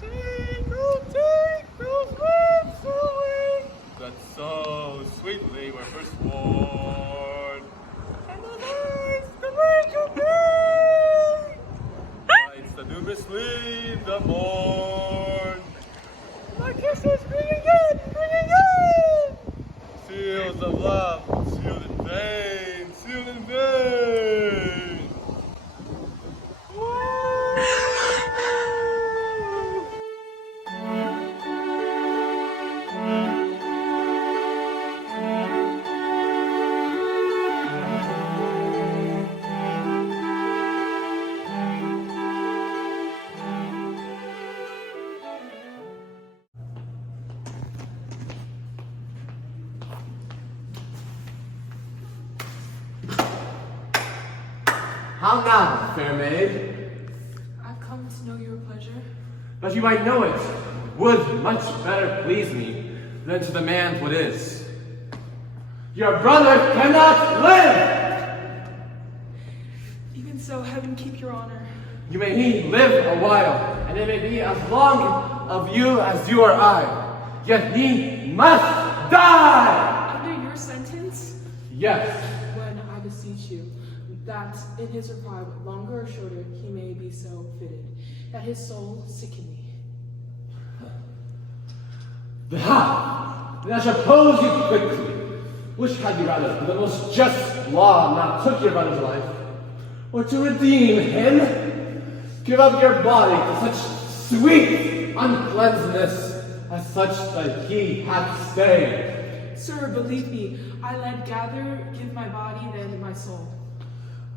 Take those lips away that so sweetly were first worn, and those eyes that make you pain. Lights that do mislead the morn. My kisses bringing in. Seals of love, sealed in vain, sealed in vain. How now, fair maid? I've come to know your pleasure. That you might know it would much better please me than to demand what is. Your brother cannot live! Even so, heaven keep your honor. You may he live a while, and it may be as long of you as you or I. Yet he must die! Under your sentence, Yes. when I beseech you, that in his reply, longer or shorter, he may be so fitted, that his soul sicken me. Ha! Then I shall pose you quickly. Which had you rather, the most just law not took your brother's life, or to redeem him, give up your body to such sweet uncleanness as such that he hath stayed? Sir, believe me, I led gather, give my body, then my soul.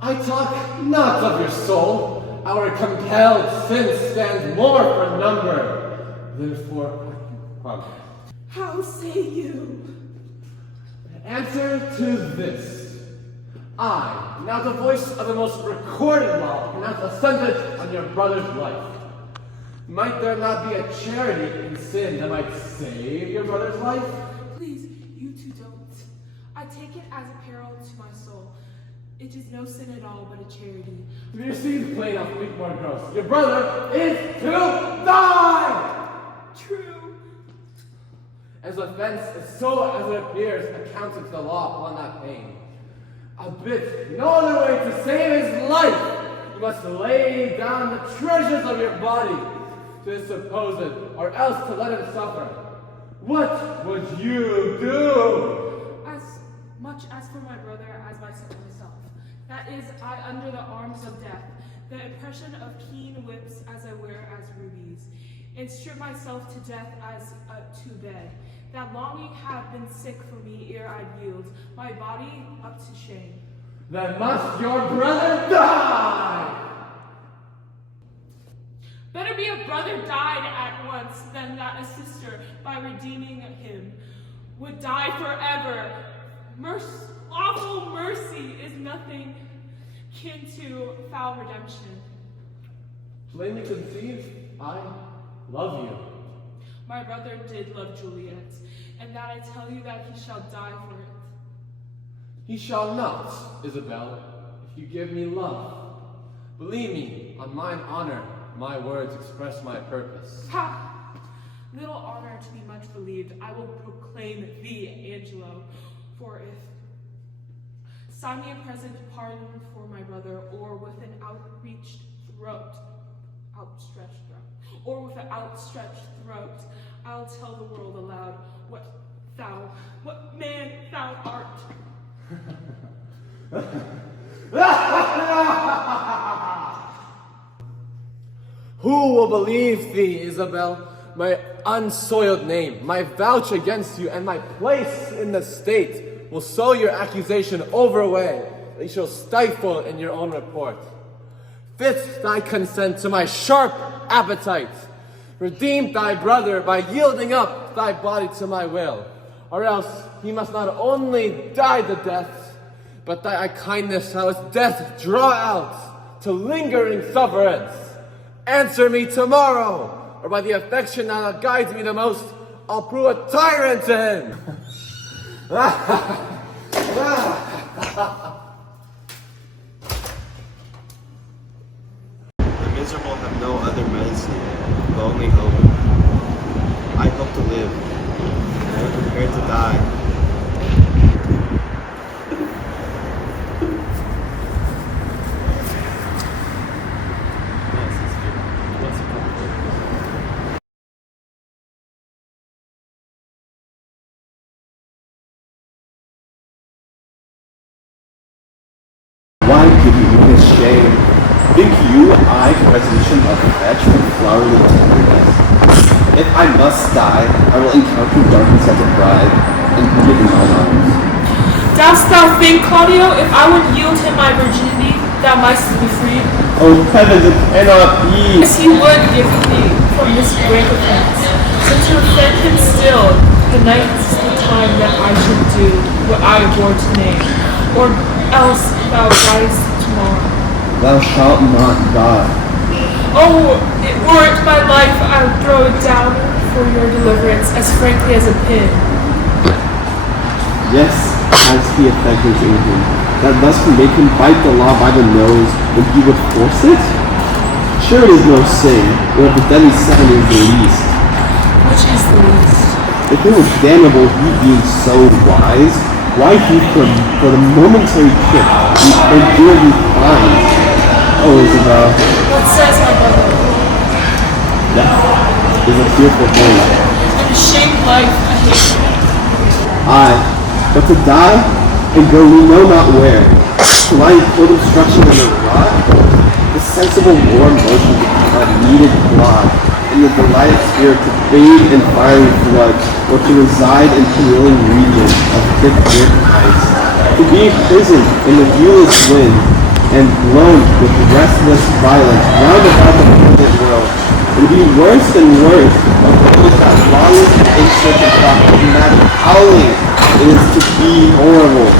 I talk not of your soul. Our compelled sin stands more for number than for progress. How say you? Answer to this. I, now the voice of the most recorded law, pronounce a sentence on your brother's life. Might there not be a charity in sin that might save your brother's life? Please, you two don't. I take it as a peril to my soul. It is no sin at all, but a charity. To be received plain, I'll speak more gross. Your brother is to die! True. As offense is so as it appears accounted to the law upon that pain. A bit, no other way to save his life. You must lay down the treasures of your body to his supposed, or else to let him suffer. What would you do? As much as for my brother as myself. That is, I under the arms of death, the impression of keen whips as I wear as rubies, and strip myself to death as to bed. That longing have been sick for me ere I'd yield my body up to shame. Then must your brother die! Better be a brother died at once than that a sister, by redeeming him, would die forever. Awful mercy is nothing kin to foul redemption. Plainly conceived, I love you. My brother did love Juliet, and that I tell you that he shall die for it. He shall not, Isabel, if you give me love. Believe me, on mine honor, my words express my purpose. Ha! Little honor to be much believed. I will proclaim thee, Angelo, for if sign me a present pardon for my brother, or with an outstretched throat, I'll tell the world aloud what man thou art. Who will believe thee, Isabel? My unsoiled name, my vouch against you, and my place in the state will sow your accusation overaway, that you shall stifle in your own report. Fit thy consent to my sharp appetite. Redeem thy brother by yielding up thy body to my will, or else he must not only die the death, but thy kindness shall his death draw out to lingering sufferance. Answer me tomorrow, or by the affection that guides me the most, I'll prove a tyrant to him. The miserable have no other medicine, though only hope. I hope to live. I am prepared to die. Why give you this shame? Think you I can resolution of fetch from flowery tenderness? If I must die, I will encounter darkness as a bride, and put it in mine arms. Dost thou think, Claudio, if I would yield him my virginity, thou mightst be freed? Oh heavens, it cannot be! As he would give thee from this great offense. So to offend him still, the night's the time that I should do what I abhor to name, or else thou diest tomorrow. Thou shalt not die. Oh, were it my life, I would throw it down for your deliverance as frankly as a pin. Yes, as he affected in him, that thus can make him bite the law by the nose when he would force it? Sure it is no sin, or if the deadly seven is the least. Which is the least? If it was damnable he being so wise, why he for the momentary kick endurably finds? Oh, Isabel. What says my brother? Death is a fearful thing. And a shamed life I hate. Aye, but to die and go we know not where, to lie in cold obstruction in the rot, the sensible warm motion of needed blood, and the delighted spirit to bathe in fiery flood, or to reside in thrilling regions of thick girt ice, to be imprisoned in the viewless wind, and blown with restless violence round about the present world, and be worse and worse with that lawless instinct and thought of mad howling it is to be horrible.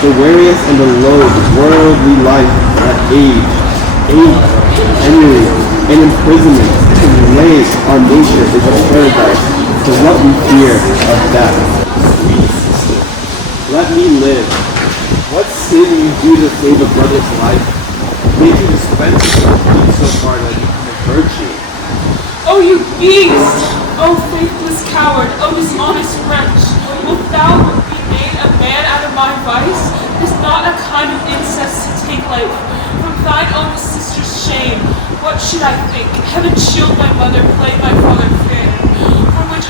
The weariest and the loathed worldly life that age, ennui, and imprisonment can lay on nature is a paradise to what we fear of death. Sweet sister, let me live. What sin you do to save a brother's life? Make you dispense with deed so far that you can virtue. Oh, you beast! Oh, faithless coward! Oh, dishonest wretch! Wilt thou be made a man out of my vice? Is not a kind of incest to take life from thine own sister's shame. What should I think? Heaven shield my mother, play my father fair. For which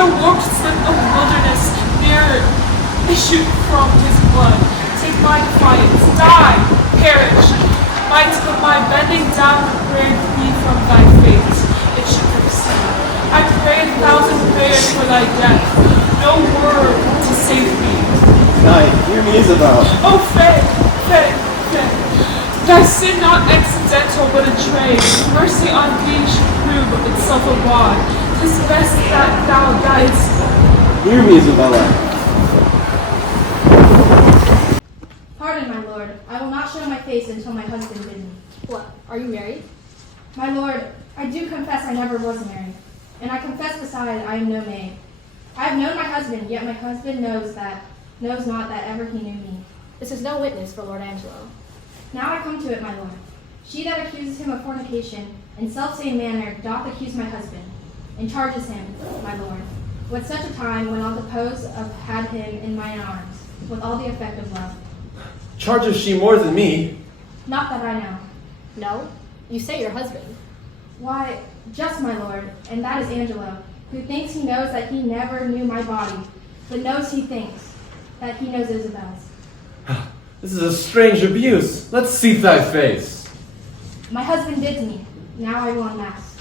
a warped slip of wilderness near issued from his blood. Take my defiance, die, perish. Might my bending down prepared thee from thy fate, it should proceed. I pray 1,000 prayers for thy death, no word to save thee. Nay, hear me, Isabel. Oh, Faye, Faye, Faye, thy sin not accidental but a trade. Mercy on thee should prove of itself a bond. 'Tis best that thou diest. Hear me, Isabella. Pardon, my lord. I will not show my face until my husband bid me. What? Are you married? My lord, I do confess I never was married, and I confess beside I am no maid. I have known my husband, yet my husband knows not that ever he knew me. This is no witness for Lord Angelo. Now I come to it, my lord. She that accuses him of fornication in selfsame manner doth accuse my husband, and charges him, my lord, with such a time when I'll depose of had him in mine arms, with all the effect of love. Charges she more than me? Not that I know. No? You say your husband. Why, just my lord, and that is Angelo, who thinks he knows that he never knew my body, but knows he thinks that he knows Isabel's. This is a strange abuse. Let's see thy face. My husband bids me. Now I will unmask.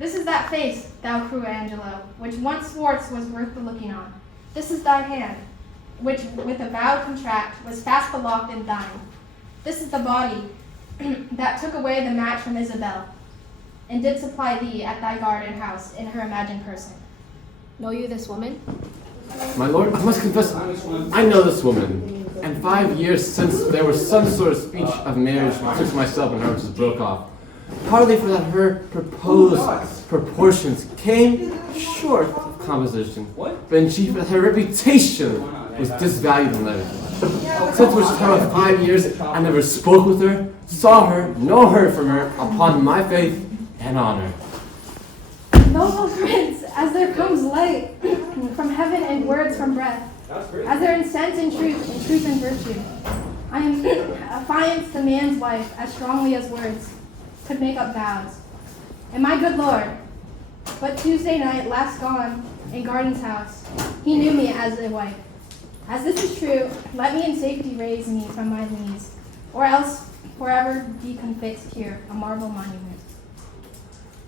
This is that face, thou cruel Angelo, which once Swartz was worth the looking on. This is thy hand, which with a vowed contract was fast belocked in thine. This is the body that took away the match from Isabel, and did supply thee at thy garden house in her imagined person. Know you this woman? My lord, I must confess, I know this woman. And 5 years since there was some sort of speech of marriage betwixt myself and her which broke off. Partly for that her proposed proportions came short of composition, but in chief that her reputation was disvalued in living. Since which time of 5 years I never spoke with her, saw her, nor heard from her, upon my faith and honor. Noble prince, as there comes light from heaven and words from breath, as there incense in truth and virtue, I am affianced to man's wife as strongly as words could make up vows. And my good lord, but Tuesday night last gone in Garden's house, he knew me as a wife. As this is true, let me in safety raise me from my knees, or else forever be confixed here, a marble monument.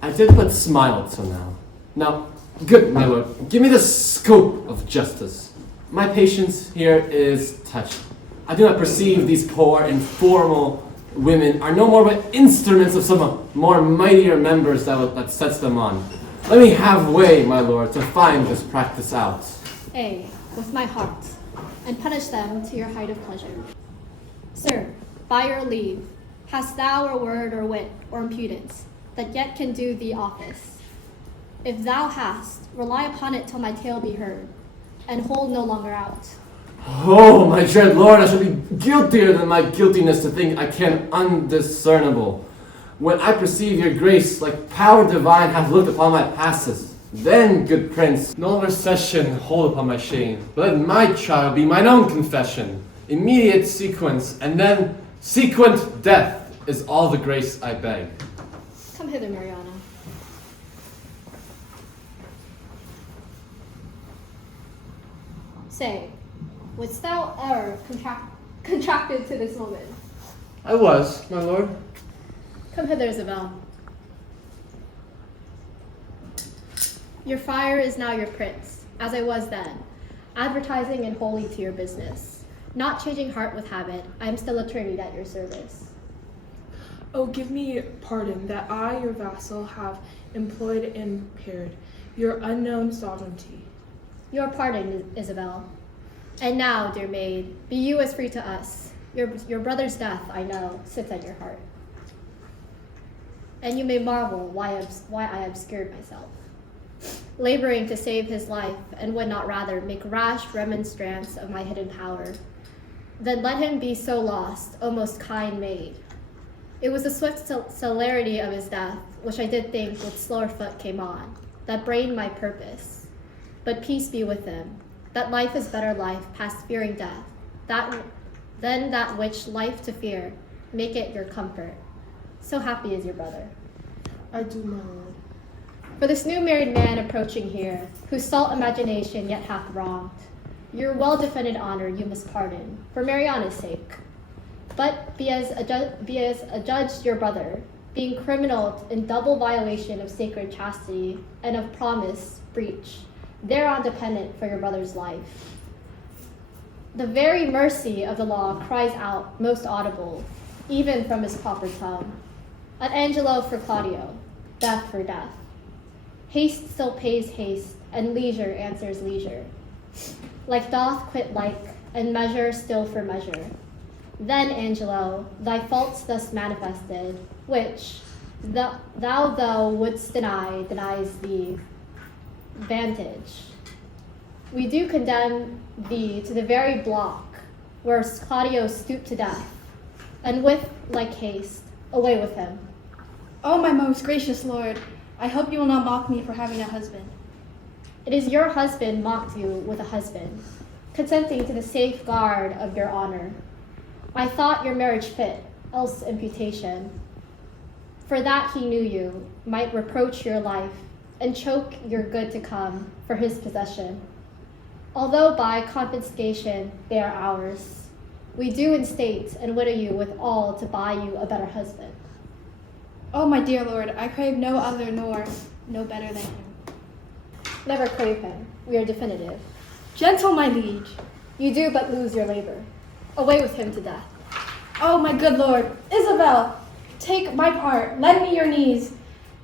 I did but smile till now. Now, good my lord, give me the scope of justice. My patience here is touched. I do not perceive these poor, informal women are no more but instruments of some more mightier members that sets them on. Let me have way, my lord, to find this practice out. Ay, with my heart, and punish them to your height of pleasure. Sir, by your leave, hast thou a word or wit or impudence that yet can do thee office? If thou hast, rely upon it till my tale be heard, and hold no longer out. Oh, my dread lord, I shall be guiltier than my guiltiness to think I can undiscernible. When I perceive your grace, like power divine, hath looked upon my passes, then, good prince, no recession hold upon my shame, but let my trial be mine own confession. Immediate sequence, and then sequent death is all the grace I beg. Come hither, Mariana. Say, wouldst thou e'er contracted to this woman? I was, my lord. Come hither, Isabel. Your fire is now your prince, as I was then, advertising and wholly to your business. Not changing heart with habit, I am still attorney at your service. Oh, give me pardon that I, your vassal, have employed and impaired your unknown sovereignty. Your pardon, Isabel. And now, dear maid, be you as free to us. Your brother's death, I know, sits at your heart. And you may marvel why I obscured myself, laboring to save his life, and would not rather make rash remonstrance of my hidden power. Then let him be so lost, O most kind maid. It was the swift celerity of his death, which I did think with slower foot came on, that brained my purpose. But peace be with him, that life is better life past fearing death, than that which life to fear, make it your comfort. So happy is your brother. I do, my lord. For this new married man approaching here, whose salt imagination yet hath wronged, your well-defended honor you must pardon, for Mariana's sake. But be as adjudged your brother, being criminal in double violation of sacred chastity and of promise breach, thereon dependent for your brother's life. The very mercy of the law cries out most audible, even from his proper tongue. An Angelo for Claudio, death for death. Haste still pays haste, and leisure answers leisure. Like doth quit like, and measure still for measure. Then, Angelo, thy faults thus manifested, which thou wouldst denies thee vantage. We do condemn thee to the very block where Claudio stooped to death, and with like haste, away with him. Oh, my most gracious lord, I hope you will not mock me for having a husband. It is your husband mocked you with a husband, consenting to the safeguard of your honor. I thought your marriage fit, else imputation. For that he knew you, might reproach your life, and choke your good to come for his possession. Although by confiscation they are ours, we do instate and widow you with all to buy you a better husband. Oh, my dear lord, I crave no other nor no better than him. Never crave him, we are definitive. Gentle, my liege. You do but lose your labor. Away with him to death. Oh, my good lord, Isabel, take my part, lend me your knees,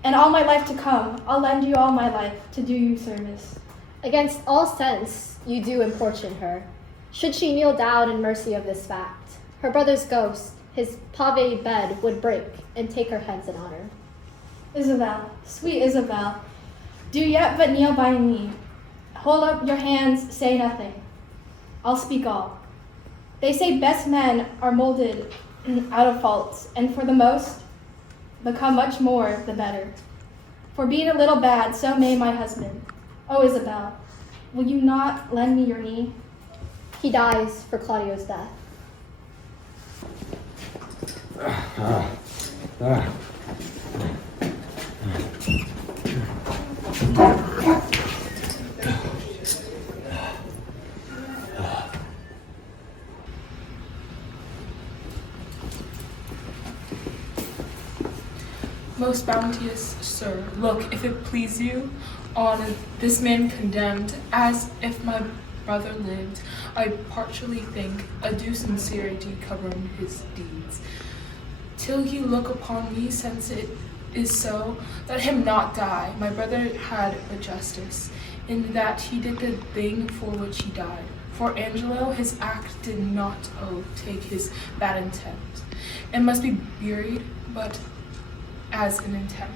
and all my life to come, I'll lend you all my life to do you service. Against all sense you do importune her. Should she kneel down in mercy of this fact, her brother's ghost, his pave bed would break and take her hence in honor. Isabel, sweet Isabel, do yet but kneel by me. Hold up your hands, say nothing. I'll speak all. They say best men are molded out of faults, and for the most, become much more the better. For being a little bad, so may my husband. Oh, Isabel, will you not lend me your knee? He dies for Claudio's death. Most bounteous sir, look, if it please you, on this man condemned, as if my brother lived. I partially think a due sincerity covering his deeds. Till he look upon me, since it is so, let him not die. My brother had a justice, in that he did the thing for which he died. For Angelo, his act did not take his bad intent, and must be buried, but as an intent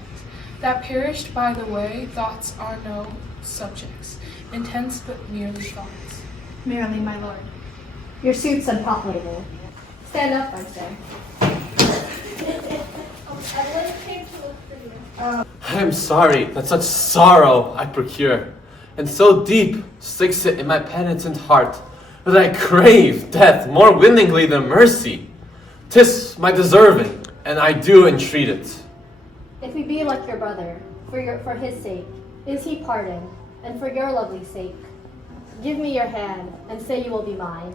that perished by the way. Thoughts are no subjects, intents but merely thoughts. Merely, my lord. Your suit's unprofitable. Stand up, I say. I am sorry that such sorrow I procure, and so deep sticks it in my penitent heart, that I crave death more willingly than mercy. 'Tis my deserving, and I do entreat it. If we be like your brother, for his sake, is he pardoned, and for your lovely sake, give me your hand, and say you will be mine.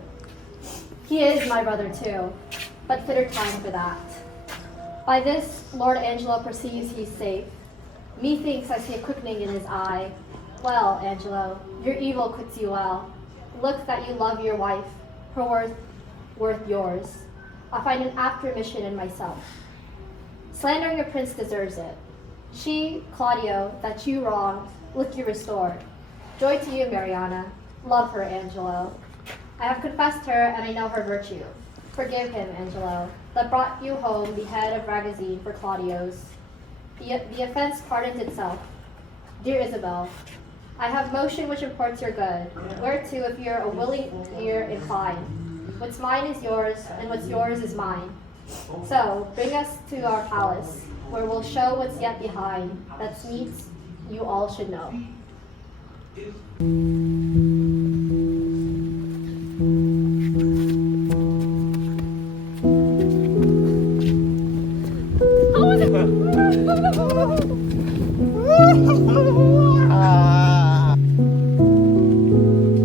He is my brother too, but fitter time for that. By this, Lord Angelo perceives he's safe. Methinks I see a quickening in his eye. Well, Angelo, your evil quits you well. Look that you love your wife, her worth yours. I find an apt remission in myself. Slandering a prince deserves it. She, Claudio, that you wronged, look you restored. Joy to you, Mariana. Love her, Angelo. I have confessed her, and I know her virtue. Forgive him, Angelo, that brought you home the head of Ragozine for Claudio's. The offense pardons itself. Dear Isabel, I have motion which imports your good, whereto if you're a willing ear incline. What's mine is yours, and what's yours is mine. So, bring us to our palace, where we'll show what's yet behind, that's meet you all should know.